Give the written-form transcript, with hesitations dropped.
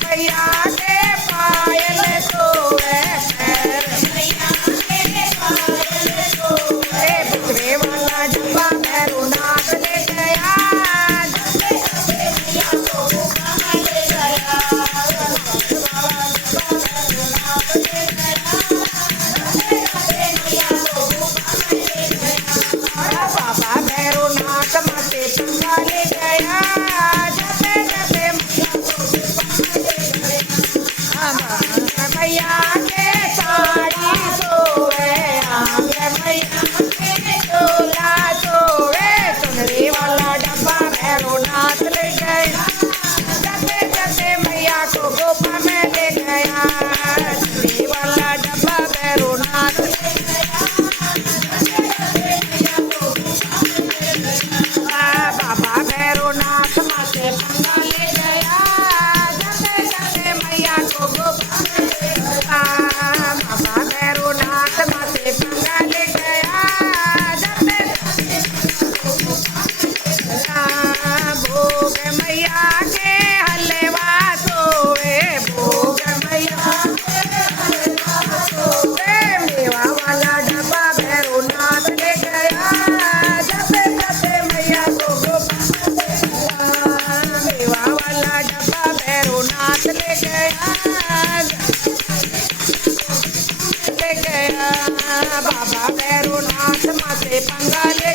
मैया के पायल सोए बकरे वाला डब्बा भैरोनाथ ले गया बाबा भैरोनाथ माते पंगा ले गया मैया के साड़ी सोए आंगे मैया के चोला सोए सुनरी वाला डब्बा भैरोनाथ ले गया जते जते मैया को गोपा में ले गया सुनरी वाला डब्बा भैरोनाथ ले गया बाबा भैरोनाथ माते पंगा ले गया जते जते मैया को गोपा बाबा भैरोनाथ माते पंगा ले गया भोग मैया के हलवा सोए भोग मैया मेवा वाला डब्बा भैरोनाथ ले गया जते जते मैया को मेवा वाला डब्बा भैरोनाथ ले गया बाबा भैरोनाथ माते पंगा ले